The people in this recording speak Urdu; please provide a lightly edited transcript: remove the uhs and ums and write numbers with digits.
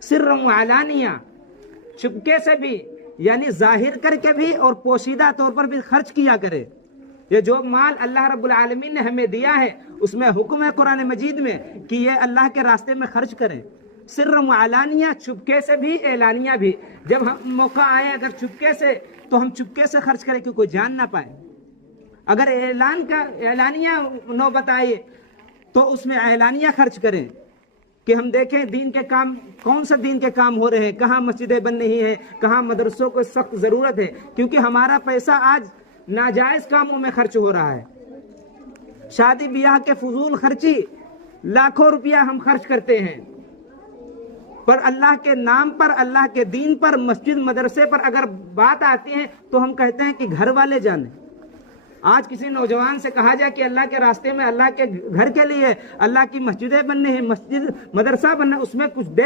سرًا وعلانیہ، چپکے سے بھی یعنی ظاہر کر کے بھی اور پوشیدہ طور پر بھی خرچ کیا کرے۔ یہ جو مال اللہ رب العالمین نے ہمیں دیا ہے اس میں حکم ہے قرآن مجید میں کہ یہ اللہ کے راستے میں خرچ کریں، سرًا وعلانیہ، چپکے سے بھی اعلانیہ بھی۔ جب ہم موقع آئے اگر چپکے سے تو ہم چپکے سے خرچ کریں کہ کوئی جان نہ پائے، اگر اعلانیہ نوبت آئے تو اس میں اعلانیہ خرچ کریں کہ ہم دیکھیں دین کے کام، کون سا دین کے کام ہو رہے ہیں، کہاں مسجدیں بن رہی ہیں، کہاں مدرسوں کو سخت ضرورت ہے، کیونکہ ہمارا پیسہ آج ناجائز کاموں میں خرچ ہو رہا ہے۔ شادی بیاہ کے فضول خرچی لاکھوں روپیہ ہم خرچ کرتے ہیں، پر اللہ کے نام پر، اللہ کے دین پر، مسجد مدرسے پر اگر بات آتی ہے تو ہم کہتے ہیں کہ گھر والے جانے۔ آج کسی نوجوان سے کہا جائے کہ اللہ کے راستے میں، اللہ کے گھر کے لیے اللہ کی مسجدیں بننے ہیں، مسجد مدرسہ بننا، اس میں کچھ دے